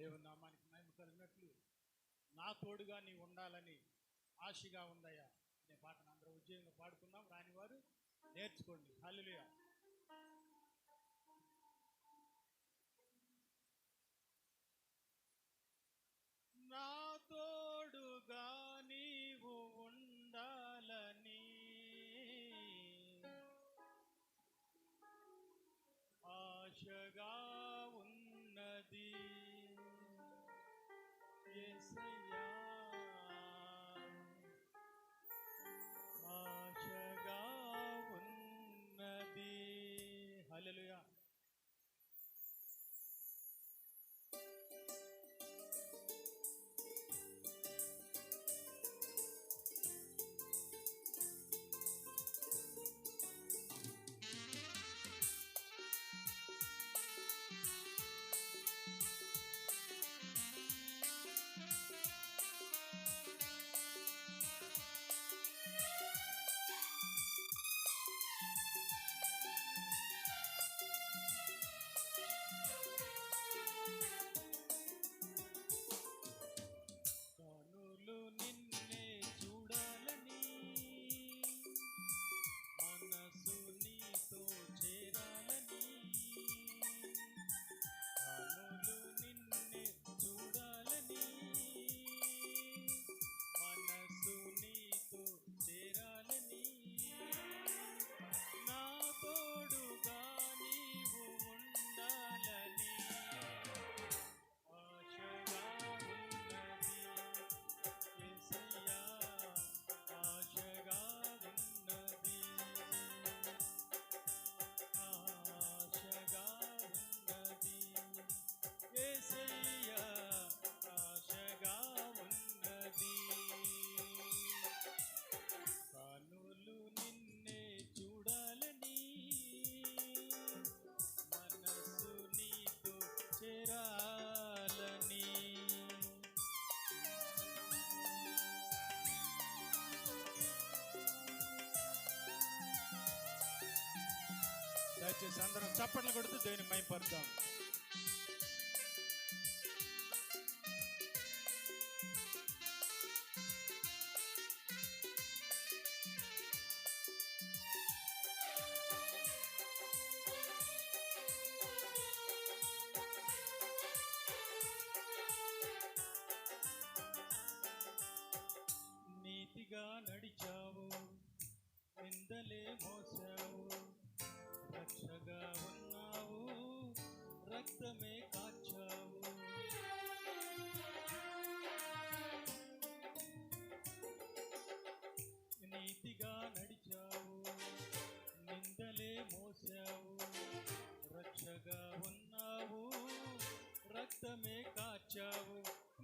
దేవుని నామానికి మహిమ కలిగినట్లు నా తోడుగా నీ ఉండాలని ఆశగా ఉందయ్యా అనే పాటను అందరూ ఉద్యోగంగా పాడుకుందాం. రాని వారు నేర్చుకోండి. హల్లెలూయా. నా తోడుగా నీవు ఉండాలని ఆశగా ఉన్నది యేసయ్యా, ఆశగా ఉన్నది. హల్లెలూయా. దయచేసి అందరం చప్పట్లు కొడుతూ దేవుని మహిమపరుద్దాం. నీతిగా నడిచావు, నిందలే మోసావు, రక్షగా ఉన్నావు, రక్తమే కాచావు. నీతిగా నడిచావు, నిందలే మోసావు, రక్షగా ఉన్నావు, రక్తమే కాచావు.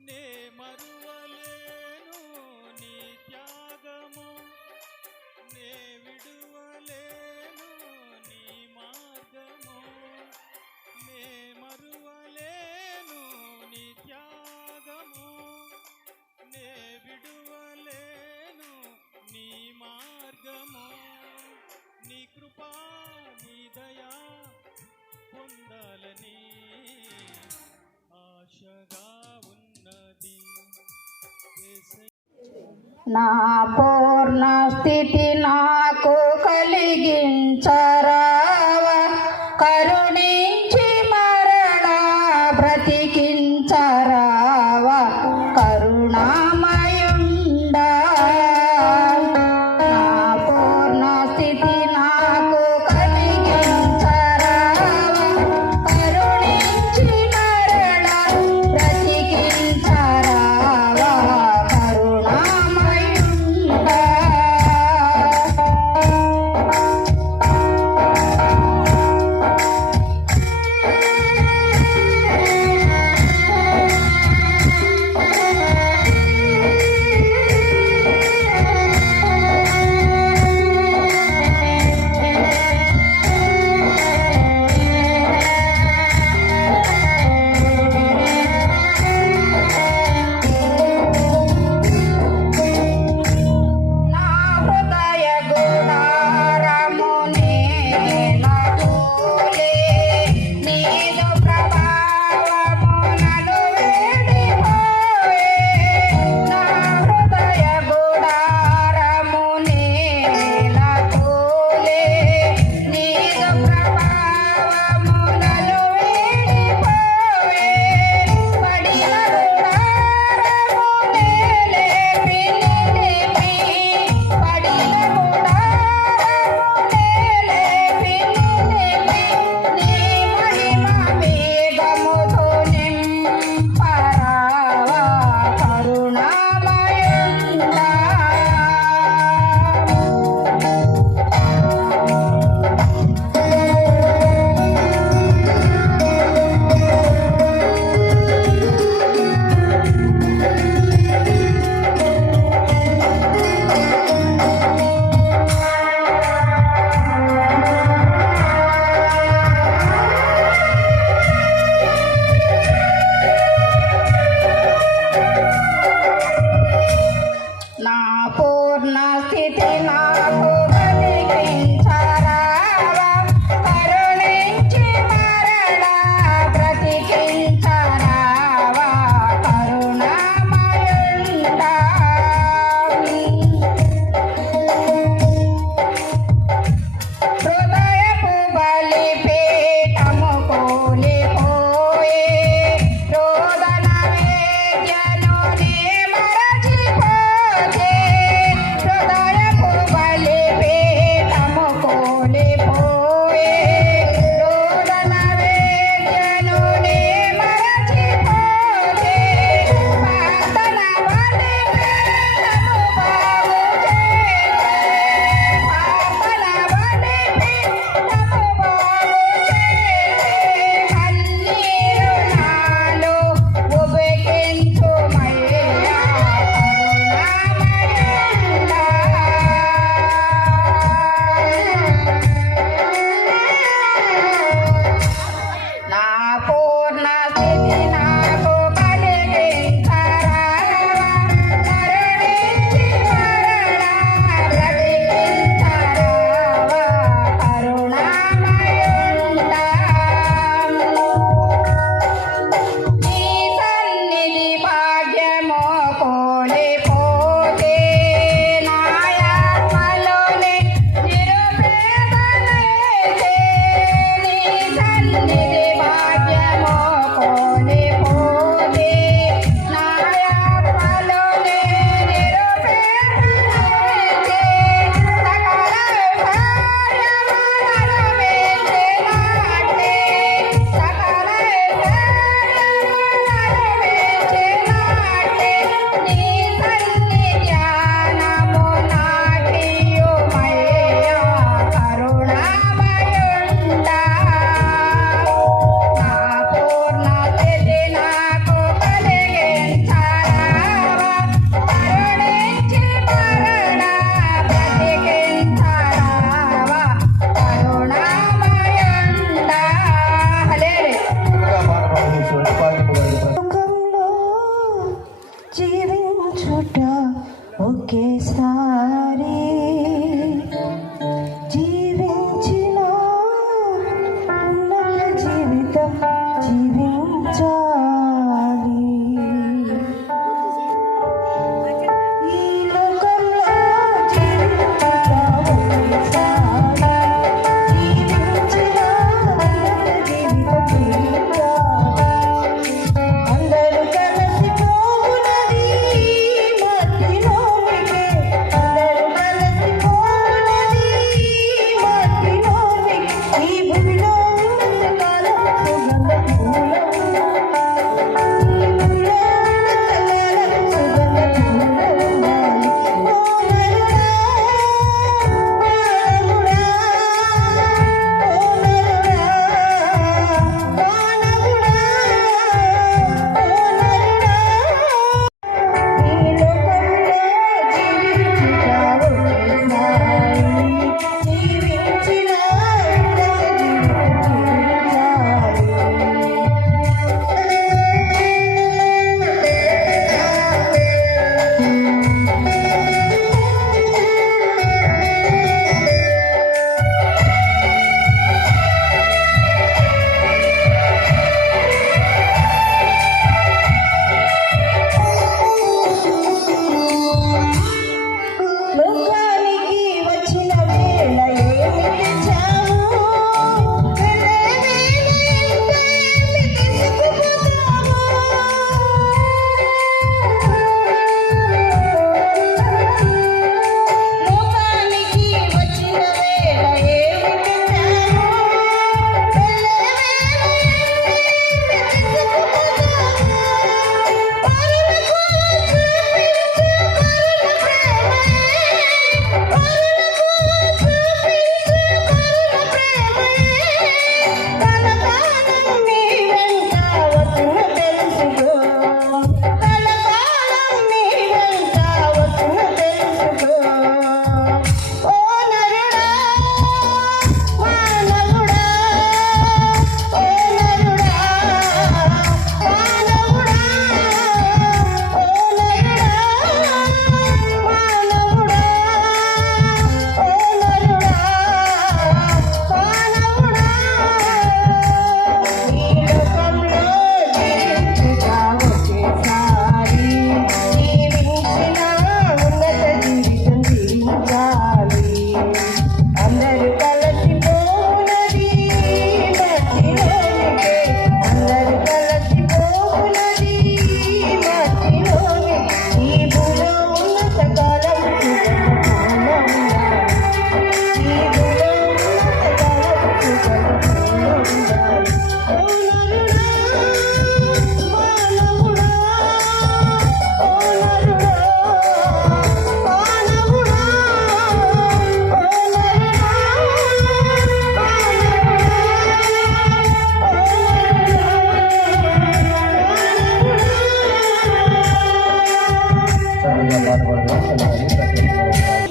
నే మరువలేను నీ త్యాగము, నే విడువలేను నీ మార్గము, నే మరువలేను నీ త్యాగము, నే విడువలేను నీ మార్గము. నీ కృపా నీ దయా పొందాలని ఆశగా ఉన్నది. నా పూర్ణ స్థితి నాకు కలిగించరావా, కరుణించి మరణ బ్రతికించరావా, కరుణామయుండా. నా పూర్ణ స్థితి నాకు కలిగించరావా, కరుణించి మరణ బ్రతికించరావా, కరుణామయుండా. నా పూర్ణ స్థితి నాకు కలిగించరావా, కరుణించి మరలా బ్రతికించరావా, కరుణామయుడా. హృదయపు బలిపీఠము కూలిపోయే, రోదన వేద్యను నే మరచిపోతే. హృదయపు బలిపీఠము కూలిపోయే, రోదన వేద్యను నే మరచిపోతే. ప్రార్థన బలిపీఠము బాగు చేసే, ప్రార్థన బలిపీఠము బాగు చేసే. కన్నీరు నాలో ఉబికించుమయ్యా, కరుణామయుడా. నా పూర్ణ స్థితి నాకు కలిగించరావా, కరుణించి మరలా బ్రతికించరావా, కరుణామయుడా. నీ సన్నిధి భాగ్యము కోల్పోతే, నా ఆత్మలోనే నిరుపేదనైతే. నీ సన్నిధి భాగ్యము కోల్పోతే, నా ఆత్మలోనే నిరుపేదనైతే. సకల కార్యము నెరవేర్చినాటే, సకల కార్యము నెరవేర్చినాటే. నీ సన్నిధానము నాకియ్యుమయ్యా, కరుణామయుడా. నా పూర్ణ స్థితి నాకు కలిగించరావా, కరుణించి మరలా బ్రతికించరావా, కరుణామయుడా. హల్లెలూయా. లోకంలో జీవించుట ఒకేసారి, జీవించిన ఉన్నత జీవితం జీవించాలి. ఈ లోకంలో జీవించుట ఒకేసారి, జీవించిన ఉన్నత జీవితం జీవించాలి. అందరూ కలిసి పోవునది మధ్య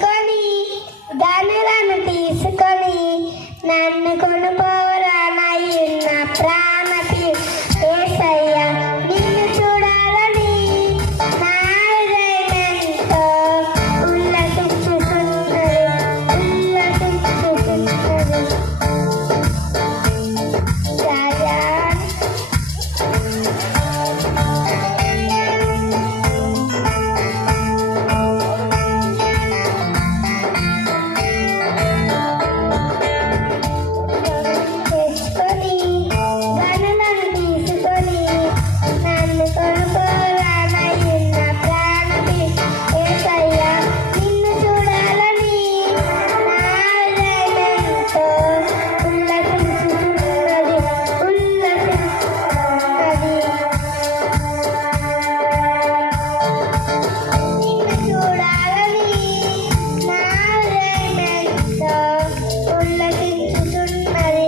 కొని ధనులను తీసుకొని నన్ను కొనుకోరానయ్యున్న ప్రాణతి యేసయ్య నిన్ను చూడాలని నా హృదయమెంతో ఉల్లసించుతున్నది. రాజా తెచ్చుకొని ధనులను తీసుకొని నన్ను కొనుకోరానయ్యున్న ప్రాణతి యేసయ్య నిన్ను చూడాలని నా హృదయమెంతో ఉల్లసించుతున్నది. నిన్ను చూడాలని నా హృదయమెంతో ఉల్లసించుతున్నది.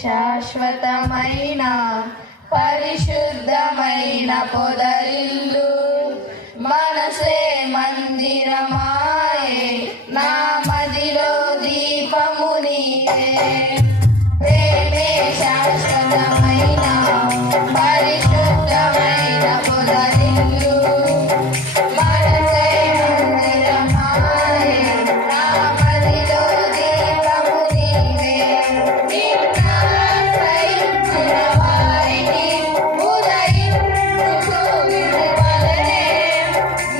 శాశ్వతమైన పరిశుద్ధమైన పొదరిల్లు మనసే మందిరమాయే నా మదిలో దీపము నీవే ప్రేమే శాశ్వతమైన పరిశుద్ధమైన పొదరిల్లు మనసే మందిరమాయే నా మదిలో దీపము నీవే నిన్నాశ్రయించిన వారికి ఉదయించు సూర్యుని వలె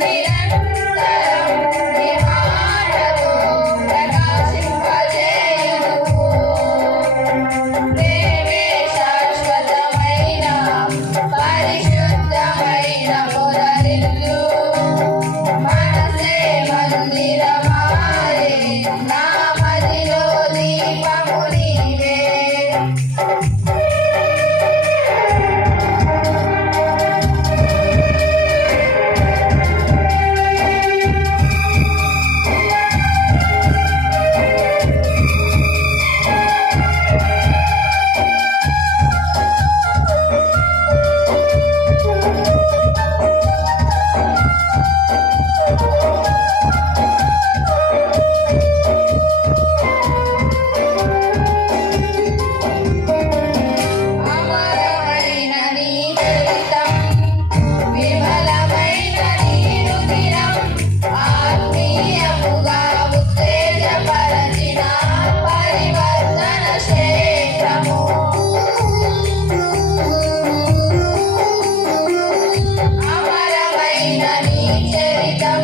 నిరంతరం నీ మాటతో ప్రకాశింపజేయుదువు. ప్రేమే శాశ్వతమైన పరిశుద్ధమైన పొదరిల్లు మనసే మందిరమాయే నా మదిలో దీపము నీవే. అమరమైన నీ చరితం విమలమైన నీ రుధిరం ఆత్మీయముగా ఉత్తేజపరచిన పరివర్తన క్షేత్రము. అమరమైన నీ చరితం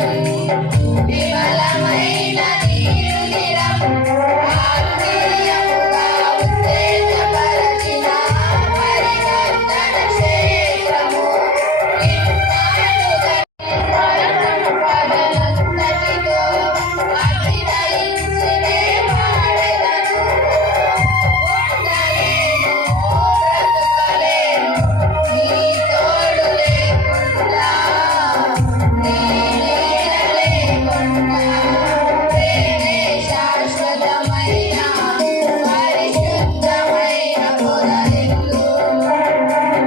విమలమైన నీ రుధిరం ఆత్మీయముగా ఉత్తేజపరచిన పరివర్తన క్షేత్రము. ఇన్నాళ్ళుగా నీ సంపదలంతటితో అభినయించినే వాడెదను. ఉండలేను, బ్రతుకలేను నీ తోడు లేకుండా, నీ నీడ లేకుండా. ప్రేమే శాశ్వతమైన పరిశుద్ధమైన పొదరిల్లు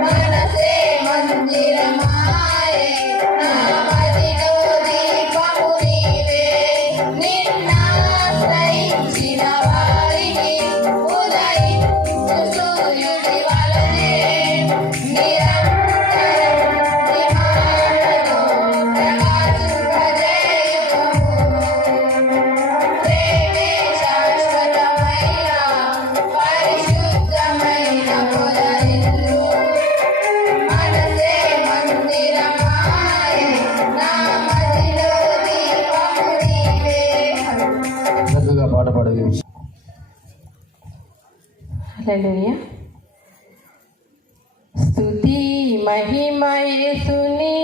మనసే మందిరమాయే నా మదిలో దీపము నీవే. నిన్నాశ్రయించిన వారికి ఉదయించు సూర్యుని వలె నిరంతరం నీ మాటతో ప్రకాశింపజేయుదువు. ప్రేమే శాశ్వతమైన పరిశుద్ధమైన పొదరిల్లు మనసే మందిరమాయే నా మదిలో దీపము నీవే. చక్కగా పాట పాడగలి హల్లెలూయా. స్తుతి మహిమ యేసుని